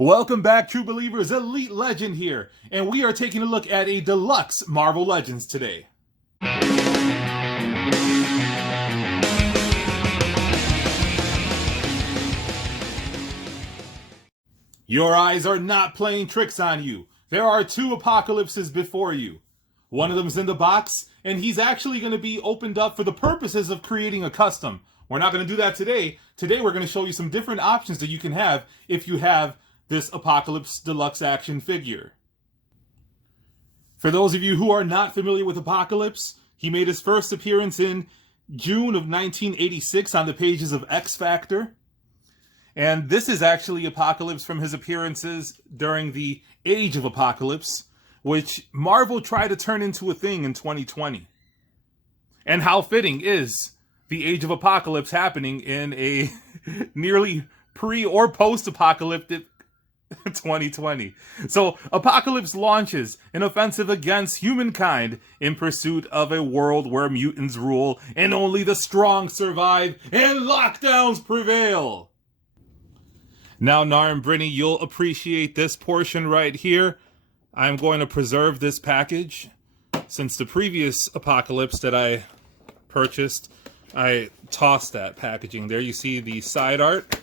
Welcome back, true believers. Elite Legend here, and we are taking a look at a deluxe Marvel Legends today. Your eyes are not playing tricks on you. There are two apocalypses before you. One of them's in the box, and he's actually going to be opened up for the purposes of creating a custom. We're not going to do that today. Today we're going to show you some different options that you can have if you have this Apocalypse Deluxe action figure. For those of you who are not familiar with Apocalypse, he made his first appearance in June of 1986 on the pages of X Factor. And this is actually Apocalypse from his appearances during the Age of Apocalypse, which Marvel tried to turn into a thing in 2020. And how fitting is the Age of Apocalypse happening in a nearly pre- or post-apocalyptic 2020. So Apocalypse launches an offensive against humankind in pursuit of a world where mutants rule and only the strong survive and lockdowns prevail. Now, Nar and Brittany, you'll appreciate this portion right here. I'm going to preserve this package. Since the previous Apocalypse that I purchased, I tossed that packaging. There you see the side art.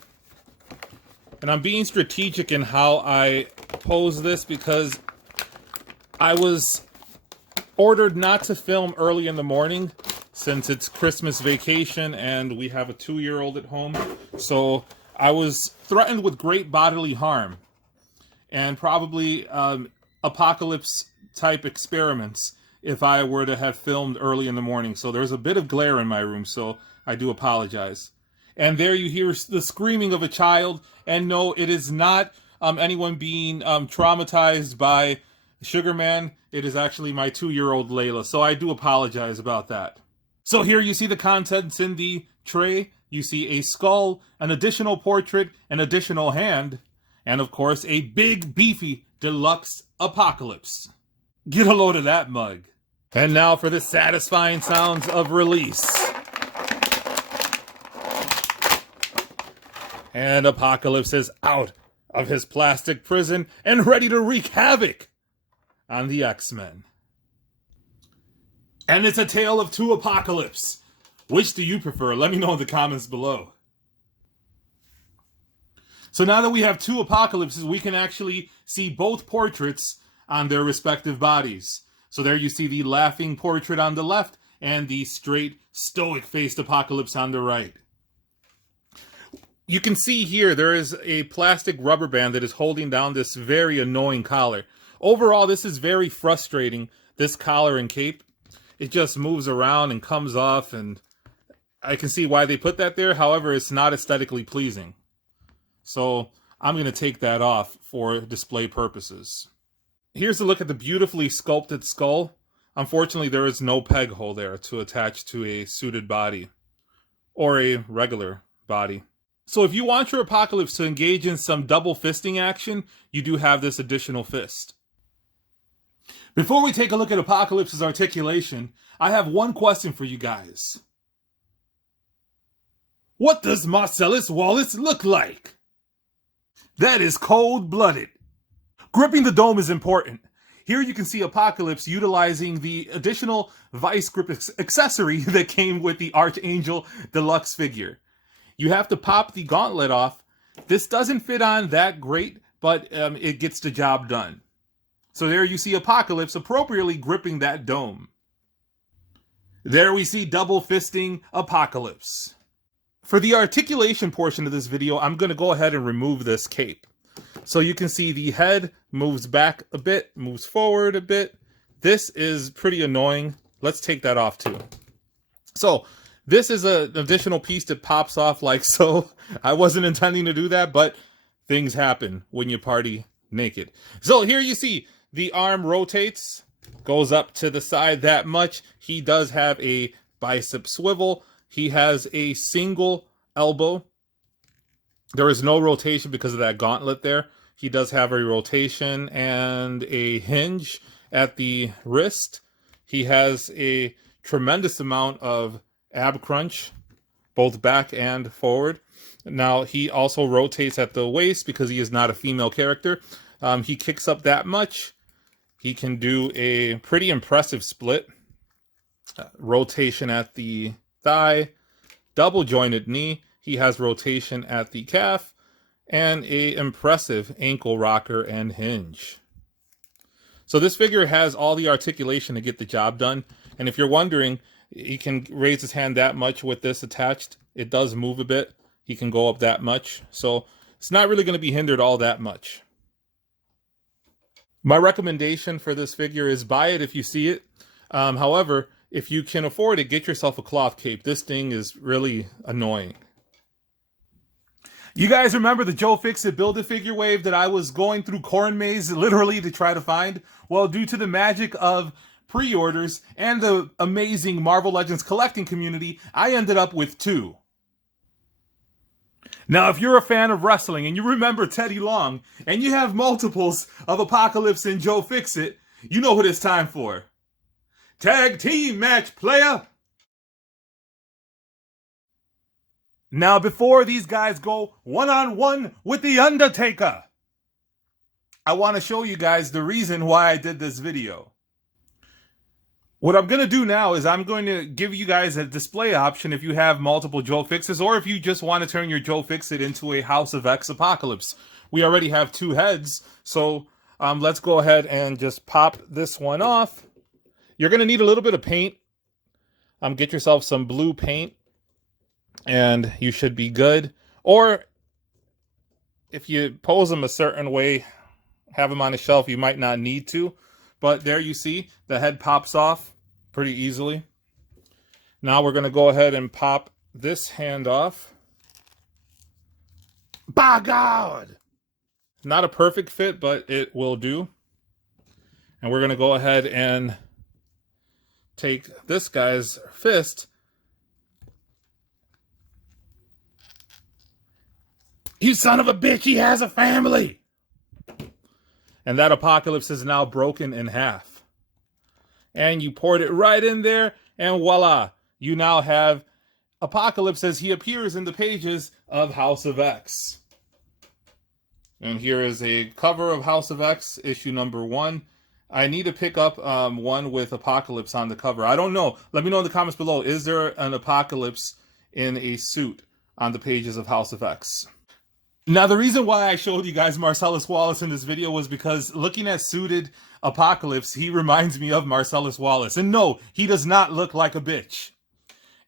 And I'm being strategic in how I pose this because I was ordered not to film early in the morning since it's Christmas vacation and we have a 2-year-old at home. So I was threatened with great bodily harm and probably apocalypse type experiments if I were to have filmed early in the morning. So there's a bit of glare in my room, so I do apologize. And there you hear the screaming of a child. And no, it is not anyone being traumatized by Sugar Man. It is actually my 2-year-old Layla. So I do apologize about that. So here you see the contents in the tray. You see a skull, an additional portrait, an additional hand, and of course a big, beefy, deluxe Apocalypse. Get a load of that mug. And now for the satisfying sounds of release. And Apocalypse is out of his plastic prison and ready to wreak havoc on the X-Men. And it's a tale of two Apocalypse. Which do you prefer? Let me know in the comments below. So now that we have two Apocalypses, we can actually see both portraits on their respective bodies. So there you see the laughing portrait on the left and the straight, stoic-faced Apocalypse on the right. You can see here there is a plastic rubber band that is holding down this very annoying collar. Overall, this is very frustrating, this collar and cape. It just moves around and comes off, and I can see why they put that there. However, it's not aesthetically pleasing. So I'm going to take that off for display purposes. Here's a look at the beautifully sculpted skull. Unfortunately, there is no peg hole there to attach to a suited body or a regular body. So if you want your Apocalypse to engage in some double fisting action, you do have this additional fist. Before we take a look at Apocalypse's articulation, I have one question for you guys. What does Marcellus Wallace look like? That is cold-blooded. Gripping the dome is important. Here you can see Apocalypse utilizing the additional vice grip accessory that came with the Archangel Deluxe figure. You have to pop the gauntlet off. This doesn't fit on that great, but it gets the job done. So there you see Apocalypse appropriately gripping that dome. There we see double fisting Apocalypse. For the articulation portion of this video, I'm going to go ahead and remove this cape. So you can see the head moves back a bit, moves forward a bit. This is pretty annoying. Let's take that off too. So this is an additional piece that pops off like so. I wasn't intending to do that, but things happen when you party naked. So here you see the arm rotates, goes up to the side that much. He does have a bicep swivel. He has a single elbow. There is no rotation because of that gauntlet there. He does have a rotation and a hinge at the wrist. He has a tremendous amount of ab crunch, both back and forward. Now, he also rotates at the waist because he is not a female character. He kicks up that much. He can do a pretty impressive split. Rotation at the thigh, double jointed knee. He has rotation at the calf, and a impressive ankle rocker and hinge. So this figure has all the articulation to get the job done. And if you're wondering, he can raise his hand that much with this attached. It does move a bit. He can go up that much. So it's not really going to be hindered all that much. My recommendation for this figure is buy it if you see it. However, if you can afford it, get yourself a cloth cape. This thing is really annoying. You guys remember the Joe Fixit Build-A-Figure wave that I was going through corn maze literally to try to find? Well, due to the magic of pre-orders and the amazing Marvel Legends collecting community, I ended up with 2. Now, if you're a fan of wrestling and you remember Teddy Long and you have multiples of Apocalypse and Joe Fixit, you know what it's time for. Tag team match, player! Now, before these guys go one-on-one with The Undertaker, I want to show you guys the reason why I did this video. What I'm going to do now is I'm going to give you guys a display option if you have multiple Joe Fixes, or if you just want to turn your Joe Fixit into a House of X Apocalypse. We already have 2 heads, so let's go ahead and just pop this one off. You're going to need a little bit of paint. Get yourself some blue paint, and you should be good. Or if you pose them a certain way, have them on a shelf, you might not need to. But there you see, the head pops off pretty easily. Now we're going to go ahead and pop this hand off. By God! Not a perfect fit, but it will do. And we're going to go ahead and take this guy's fist. You son of a bitch, he has a family! And that Apocalypse is now broken in half. And you poured it right in there, and voila! You now have Apocalypse as he appears in the pages of House of X. And here is a cover of House of X, issue number 1. I need to pick up one with Apocalypse on the cover. I don't know. Let me know in the comments below. Is there an Apocalypse in a suit on the pages of House of X? Now, the reason why I showed you guys Marcellus Wallace in this video was because looking at suited Apocalypse, he reminds me of Marcellus Wallace. And no, he does not look like a bitch.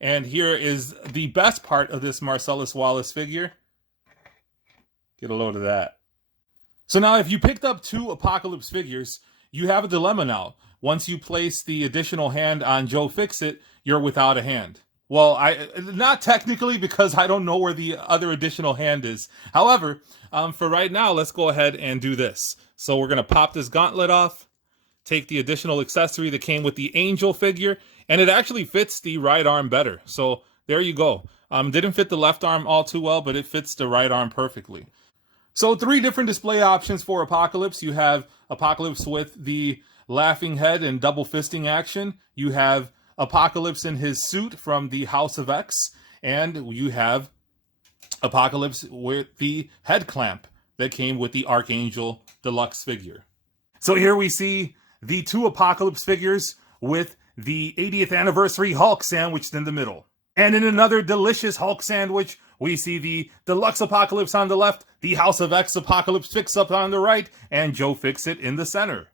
And here is the best part of this Marcellus Wallace figure. Get a load of that. So now, if you picked up 2 Apocalypse figures, you have a dilemma now. Once you place the additional hand on Joe Fixit, you're without a hand. Well, not technically, because I don't know where the other additional hand is. However, for right now, let's go ahead and do this. So we're going to pop this gauntlet off, take the additional accessory that came with the Angel figure, and it actually fits the right arm better. So there you go. Didn't fit the left arm all too well, but it fits the right arm perfectly. So 3 different display options for Apocalypse. You have Apocalypse with the laughing head and double fisting action. You have Apocalypse in his suit from the House of X, and you have Apocalypse with the head clamp that came with the Archangel Deluxe figure. So here we see the 2 Apocalypse figures with the 80th anniversary Hulk sandwiched in the middle. And in another delicious Hulk sandwich, we see the Deluxe Apocalypse on the left, the House of X Apocalypse Fixup on the right, and Joe Fixit in the center.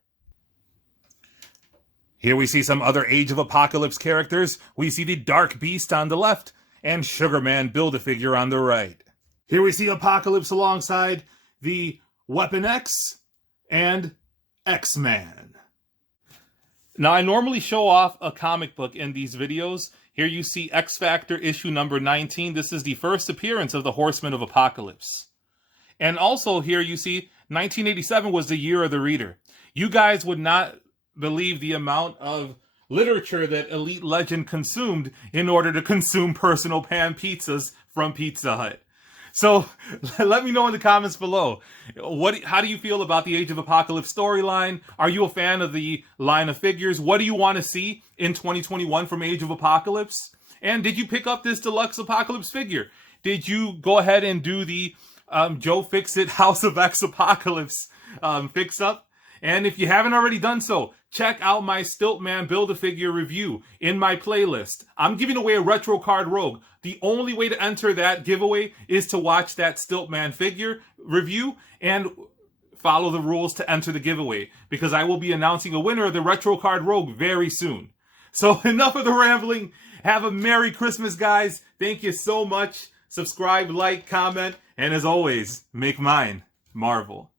Here we see some other Age of Apocalypse characters. We see the Dark Beast on the left and Sugar Man Build-A-Figure on the right. Here we see Apocalypse alongside the Weapon X and X-Man. Now, I normally show off a comic book in these videos. Here you see X Factor issue number 19. This is the first appearance of the Horsemen of Apocalypse. And also here you see 1987 was the year of the reader. You guys would not believe the amount of literature that Elite Legend consumed in order to consume personal pan pizzas from Pizza Hut. So let me know in the comments below. How do you feel about the Age of Apocalypse storyline? Are you a fan of the line of figures? What do you want to see in 2021 from Age of Apocalypse? And did you pick up this Deluxe Apocalypse figure? did you go ahead and do the Joe Fixit House of X Apocalypse fix-up? And if you haven't already done so, check out my Stiltman Build-A-Figure review in my playlist. I'm giving away a Retro Card Rogue. The only way to enter that giveaway is to watch that Stiltman figure review and follow the rules to enter the giveaway, because I will be announcing a winner of the Retro Card Rogue very soon. So enough of the rambling. Have a Merry Christmas, guys. Thank you so much. Subscribe, like, comment, and as always, make mine Marvel.